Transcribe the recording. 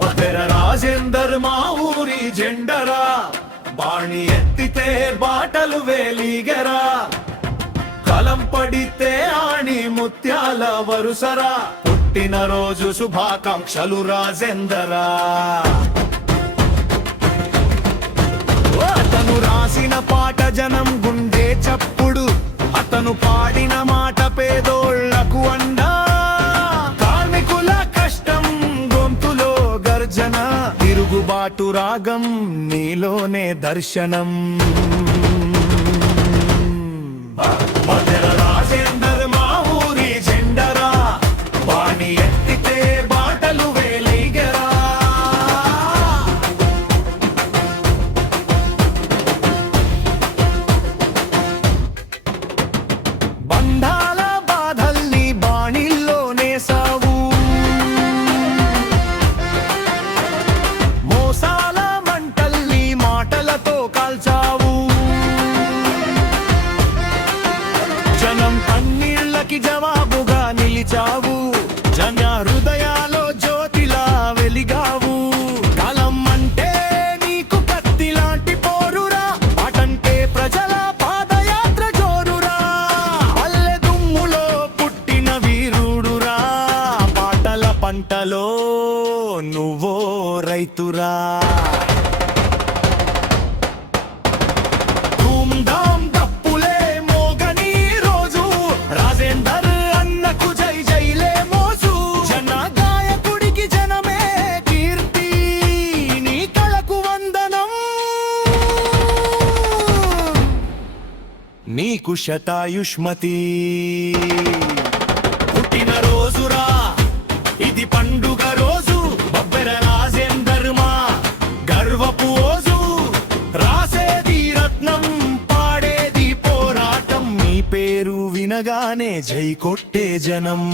పదెర రాజేందర్ మా ఊరి జెండరా, బాణి ఎత్తితే బాటలు వేలిగరా, కలం పడితే ఆణి ముత్యాల వరుసరా, పుట్టిన రోజు శుభాకాంక్షలు రాజేందరా. అతను రాసిన పాట జనం గుండె చప్పుడు, అతను పాడిన మాట పేదోళ్లకు అండా, కార్మికుల కష్టం గొంతులో గర్జన, తిరుగుబాటు రాగం నీలోనే దర్శనం. పదెర రాజేందర్ మా ఊరి జెండరా, బాణి ఎత్తితే బాటలు వేలిగరా. బంధాల బాధల్ని బాణిల్లోనే సావు, మోసాల మంటల్ని మాటలతో కాల్చావు, జనం కన్నీళ్ళకి జవాబుగా నిలిచావు, జన హృదయాలో జ్యోతిలా వెలిగావు. కాలం అంటే నీకు కత్తి లాంటి పోరురా, పాటంటే ప్రజల పాదయాత్ర జోరురా, పల్లె దుమ్ములో పుట్టిన వీరుడురా, పాటల పంటలో నువ్వో రైతురా. నీకు శతాయుష్మతి పుట్టిన రోజురా, ఇది పండుగ రోజు, బబ్బెర రాజేందర్ మా గర్వపు ఓజు, రాసేది రత్నం పాడేది పోరాటం, నీ పేరు వినగానే జై కొట్టే జనం.